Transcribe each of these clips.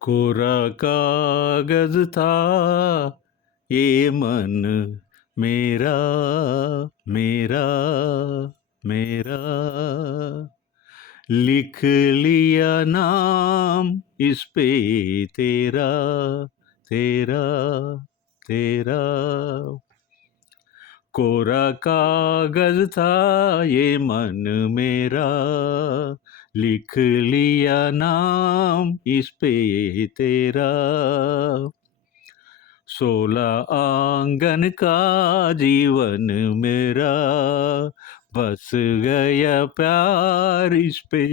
कोरा कागज़ था, ये मन मेरा मेरा मेरा। लिख लिया नाम इस पे तेरा तेरा तेरा। कोरा कागज़ था, ये मन मेरा लिख लिया नाम इस पे तेरा सोलह आंगन का जीवन मेरा बस गया प्यार इस पे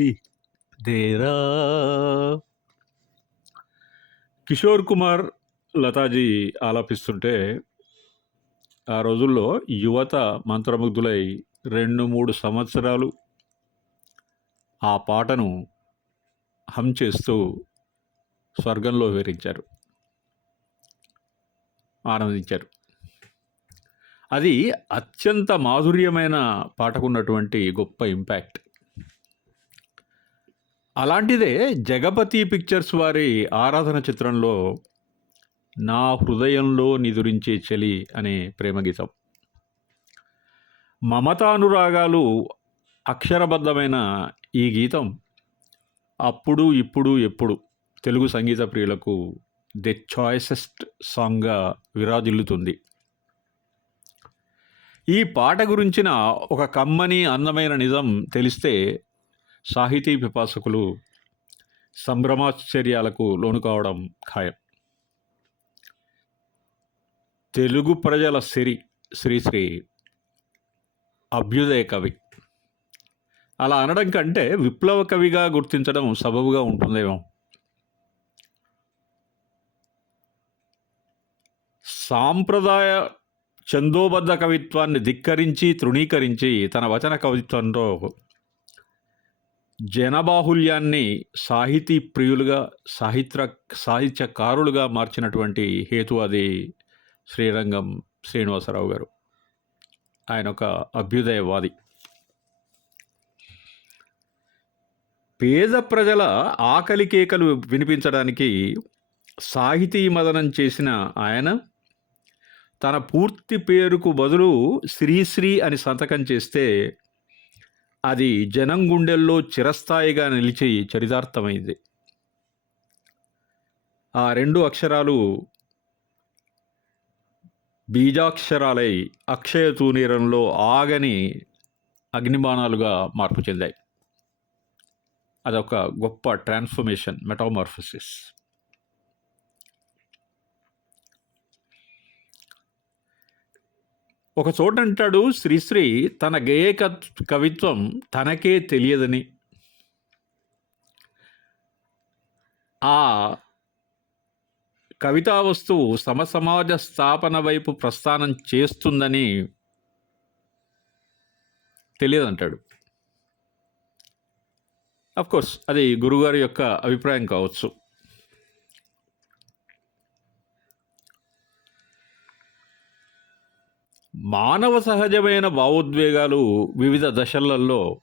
तेरा కిషోర్ కుమార్ లతాజీ ఆలాపిస్తుంటే ఆ రోజుల్లో యువత మంత్రముగ్ధులై రెండు మూడు సంవత్సరాలు ఆ పాటను హమ్ చేస్తూ స్వర్గంలో వివరించారు ఆనందించారు. అది అత్యంత మాధుర్యమైన పాటకున్నటువంటి గొప్ప ఇంపాక్ట్. అలాంటిదే జగపతి పిక్చర్స్ వారి ఆరాధన చిత్రంలో నా హృదయంలో నిదురించే చలి అనే ప్రేమ గీతం మమతానురాగాలు అక్షరబద్ధమైన ఈ గీతం అప్పుడు ఇప్పుడు ఎప్పుడు తెలుగు సంగీత ప్రియులకు ది చాయిసెస్ట్ సాంగ్గా విరాజిల్లుతుంది. ఈ పాట గురించిన ఒక కమ్మని అందమైన నిజం తెలిస్తే సాహితీ పిపాసకులు సంభ్రమాశ్చర్యాలకు లోను కావడం ఖాయం. తెలుగు ప్రజల సిరి శ్రీశ్రీ అభ్యుదయ కవి అలా అనడం కంటే విప్లవ కవిగా గుర్తించడం సబబుగా ఉంటుందేమో. సాంప్రదాయ చందోబద్ధ కవిత్వాన్ని ధిక్కరించి తృణీకరించి తన వచన కవిత్వంలో జనబాహుల్యాన్ని సాహితీ ప్రియులుగా సాహిత్య సాహిత్యకారులుగా మార్చినటువంటి హేతు అది శ్రీరంగం శ్రీనివాసరావు గారు. ఆయన ఒక అభ్యుదయవాది. పేద ప్రజల ఆకలి కేకలు వినిపించడానికి సాహితీ మదనం చేసిన ఆయన తన పూర్తి పేరుకు బదులు శ్రీశ్రీ అని సంతకం చేస్తే అది జనం గుండెల్లో చిరస్థాయిగా నిలిచి చరితార్థమైంది. ఆ రెండు అక్షరాలు బీజాక్షరాలై అక్షయ తూనీరంలో ఆగని అగ్నిబాణాలుగా మార్పు చెందాయి. అదొక గొప్ప ట్రాన్స్ఫర్మేషన్ మెటామార్ఫసిస్. ఒక చోట అంటాడు శ్రీశ్రీ తన గేయ కవిత్వం తనకే తెలియదని. ఆ కవితా వస్తువు సమసమాజ స్థాపన వైపు ప్రస్థానం చేస్తుందని తెలియదంటాడు. కోర్స్ అది గురుగారి యొక్క అభిప్రాయం కావచ్చు. మానవ సహజమైన భావోద్వేగాలు వివిధ దశలలో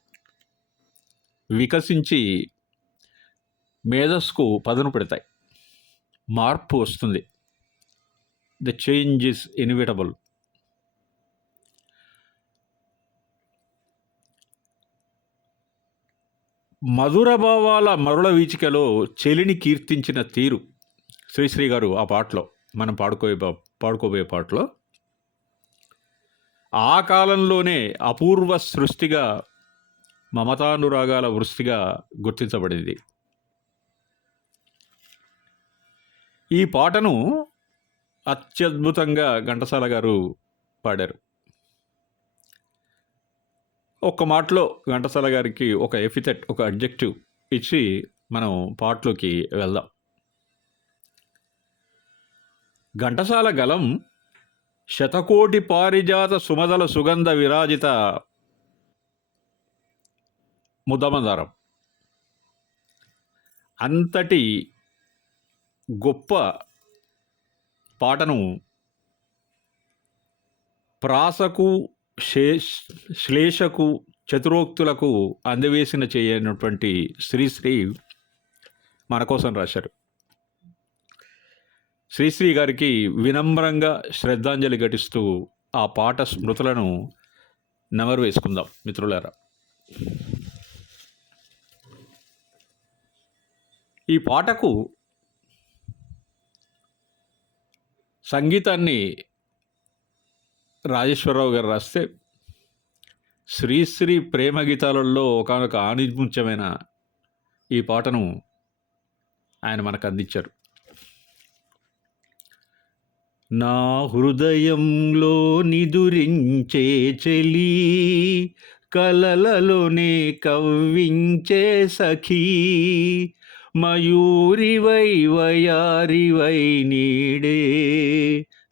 వికసించి మేధస్కు పదును పెడతాయి. మార్పు వస్తుంది. ద చేంజ్ ఇస్ ఇన్విటబుల్ మధుర భావాల మరుల వీచికలో చెలిని కీర్తించిన తీరు శ్రీశ్రీ గారు ఆ పాటలో మనం పాడుకోబోయే పాడుకోబోయే పాటలో ఆ కాలంలోనే అపూర్వ సృష్టిగా మమతానురాగాల వృష్టిగా గుర్తించబడింది. ఈ పాటను అత్యద్భుతంగా ఘంటసాల గారు పాడారు. ఒక్క మాటలో ఘంటసాల గారికి ఒక ఎఫిథెట్ ఒక అడ్జెక్టివ్ ఇచ్చి మనం పాటలోకి వెళ్దాం. ఘంటసాల గలం శతకోటి పారిజాత సుమదల సుగంధ విరాజిత ముద్దమందారం అంతటి గొప్ప పాటను ప్రాసకు శ్లేషకు చతురోక్తులకు అందవేసిన చేయనటువంటి శ్రీశ్రీ మన కోసం రాశారు. శ్రీశ్రీ గారికి వినమ్రంగా శ్రద్ధాంజలి ఘటిస్తూ ఆ పాట స్మృతులను నెమరు వేసుకుందాం మిత్రులారా. ఈ పాటకు సంగీతాన్ని రాజేశ్వరరావు గారు రాస్తే శ్రీశ్రీ ప్రేమ గీతాలలో ఒకనొక ఆనిముత్యమైన ఈ పాటను ఆయన మనకు అందించారు. నా హృదయంలో నిదురించే చెలి కలలలోనే కవ్వించే సఖీ మయూరివై వయారివై నీడే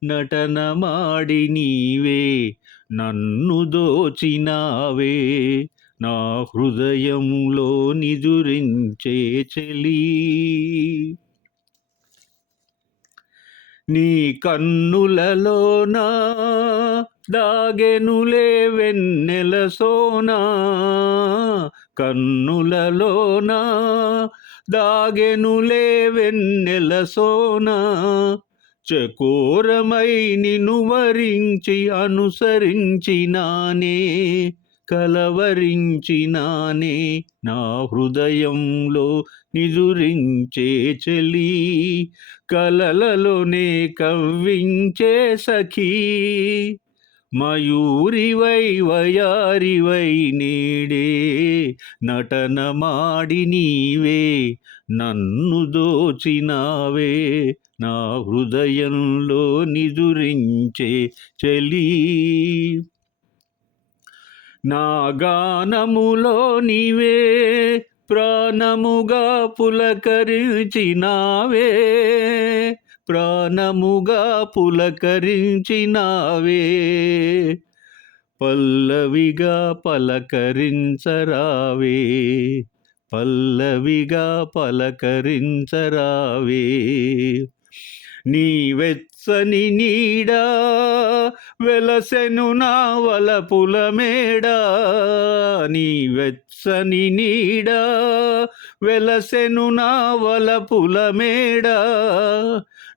నటనమాడి నీవే నన్ను దోచినావే. నా హృదయంలో నిదురించే చెలి. నీ కన్నులలోనా దాగెనులే వెన్నెల సోనా. కన్నులలోనా దాగెనులే వెన్నెల సోనా. చకోరమై నిను వరించి అనుసరించినానే కలవరించినానే నా హృదయంలో నిదురించే చలి కలలలోనే కవ్వించే సఖీ. మయూరివై వయారివై నీడే నటన మాడి నీవే నన్ను దోచినావే నా హృదయంలో నిదురించే చలి. నా గానములో నీవే ప్రాణముగా పులకరించినావే ప్రాణముగా పులకరించినావే. పల్లవిగా పలకరించరావే పల్లవిగా పలకరించరావే. నీ వెచ్చని నీడా వెలసెను నా వలపుల మేడా. నీ వెచ్చని నీడా వెలసెను నా వలపుల మేడా.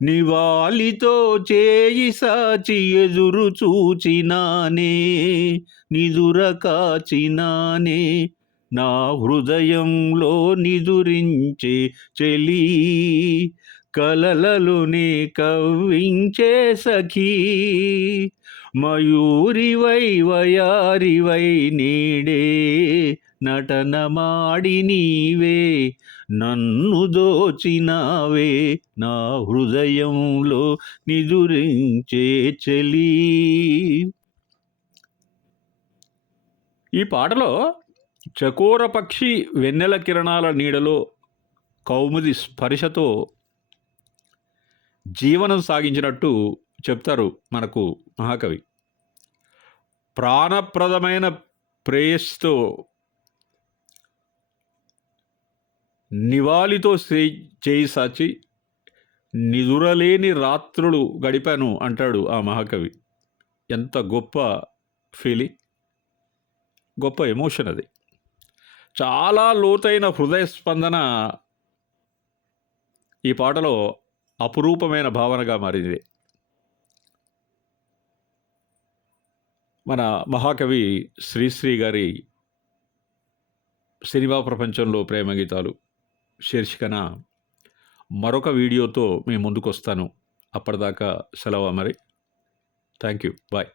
నివాలితో చేయి సాచి ఎదురు చూచినానే నిదుర కాచినానే. నా హృదయంలో నిదురించే చెలి కలలలుని కవ్వించే సఖీ. మయూరివై వయారివై నీడే నటన మాడి నీవే నన్ను దోచినావే నా హృదయంలో నిదురించే చెలి. ఈ పాటలో చకోర పక్షి వెన్నెల కిరణాల నీడలో కౌముది స్పర్శతో జీవనం సాగించినట్టు చెప్తారు మనకు మహాకవి. ప్రాణప్రదమైన ప్రేయస్తో నివాళితో చేయి సాచి నిదురలేని రాత్రులు గడిపాను అంటాడు ఆ మహాకవి. ఎంత గొప్ప ఫీలింగ్ గొప్ప ఎమోషన్ అది. చాలా లోతైన హృదయ స్పందన ఈ పాటలో అపురూపమైన భావనగా మారింది. మన మహాకవి శ్రీశ్రీ గారి సినిమా ప్రపంచంలో ప్రేమ గీతాలు శీర్షికన మరొక వీడియోతో మేము ముందుకు వస్తాను అప్పటిదాకా సెలవు మరి థ్యాంక్ యూ బాయ్.